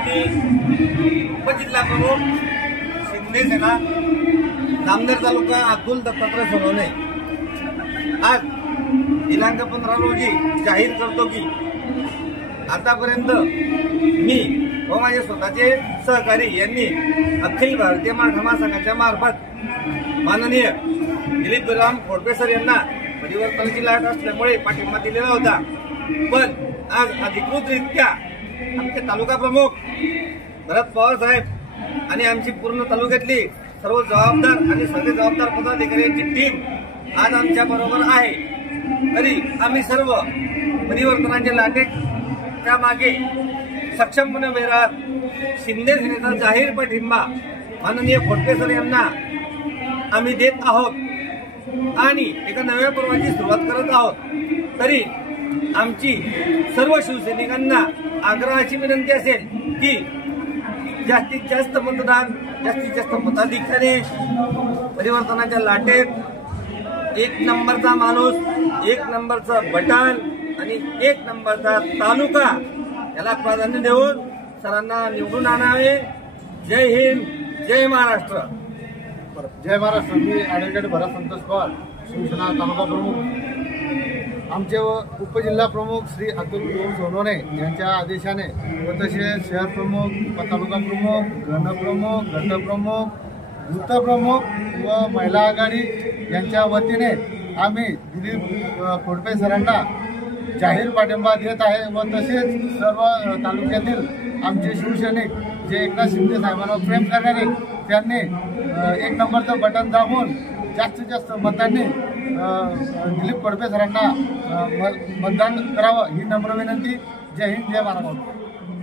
मी उपजिल्हा प्रमुख शिंदे सेना नामदेव तालुका अतुल दत्तात्रय सोनवणे आज दिनांक 15 रोजी जाहीर करतो की आतापर्यंत मी व माझे स्वतःचे सहकारी यांनी अखिल भारतीय मराठा महासंघाच्या मार्फत माननीय दिलीपराव खोडपे सर यांना परिवर्तनाची लाट असल्यामुळे पाठिंबा दिलेला होता। पण आज अधिकृतरित्या आमचे तालुका प्रमुख भरत पवार साहेब आणि आमची पूर्ण तालुक्यातली सर्व जबाबदार आणि सगळे जबाबदार पदाधिकाऱ्यांची टीम आज आमच्या बरोबर आहे। तरी आम्ही सर्व परिवर्तनाच्या लाटेच्या मागे सक्षमपणे उभे राहत शिंदे सेनेचा जाहीर पाठिंबा माननीय खोडके सर यांना आम्ही देत आहोत आणि एका नव्या पर्वाची सुरुवात करत आहोत। तरी आमची सर्व शिवसैनिकांना आग्रहाची विनंती असेल की जास्तीत जास्त मतदान, जास्तीत जास्त मताधिक्याने परिवर्तनाच्या लाटेत 1 नंबरचा माणूस, 1 नंबरचं बटन आणि 1 नंबरचा तालुका याला प्राधान्य देऊन सरांना निवडून आणावे। जय हिंद, जय महाराष्ट्र। जय महाराष्ट्र। मी ॲडव्होकेट भरत संतोष पवार, शिवसेना तालुका प्रमुख। आमचे उपजिल्हा प्रमुख श्री अतुल सोनवणे यांच्या आदेशाने व तसेच शहर प्रमुख, तालुका प्रमुख, गणप्रमुख, गटप्रमुख, बूथप्रमुख व महिला आघाडी यांच्या वतीने आम्ही दिलीप खोडपे सरांना जाहीर पाठिंबा देत आहे व तसेच सर्व तालुक्यातील आमचे शिवसैनिक जे एकनाथ शिंदे साहेबांवर प्रेम करणारे त्यांनी 1 नंबरचं बटन दाबून जास्तीत जास्त मतांनी दिलीप खोडपे सरांना मतदान करावं ही नम्र विनंती। जय हिंद, जय महाराष्ट्र।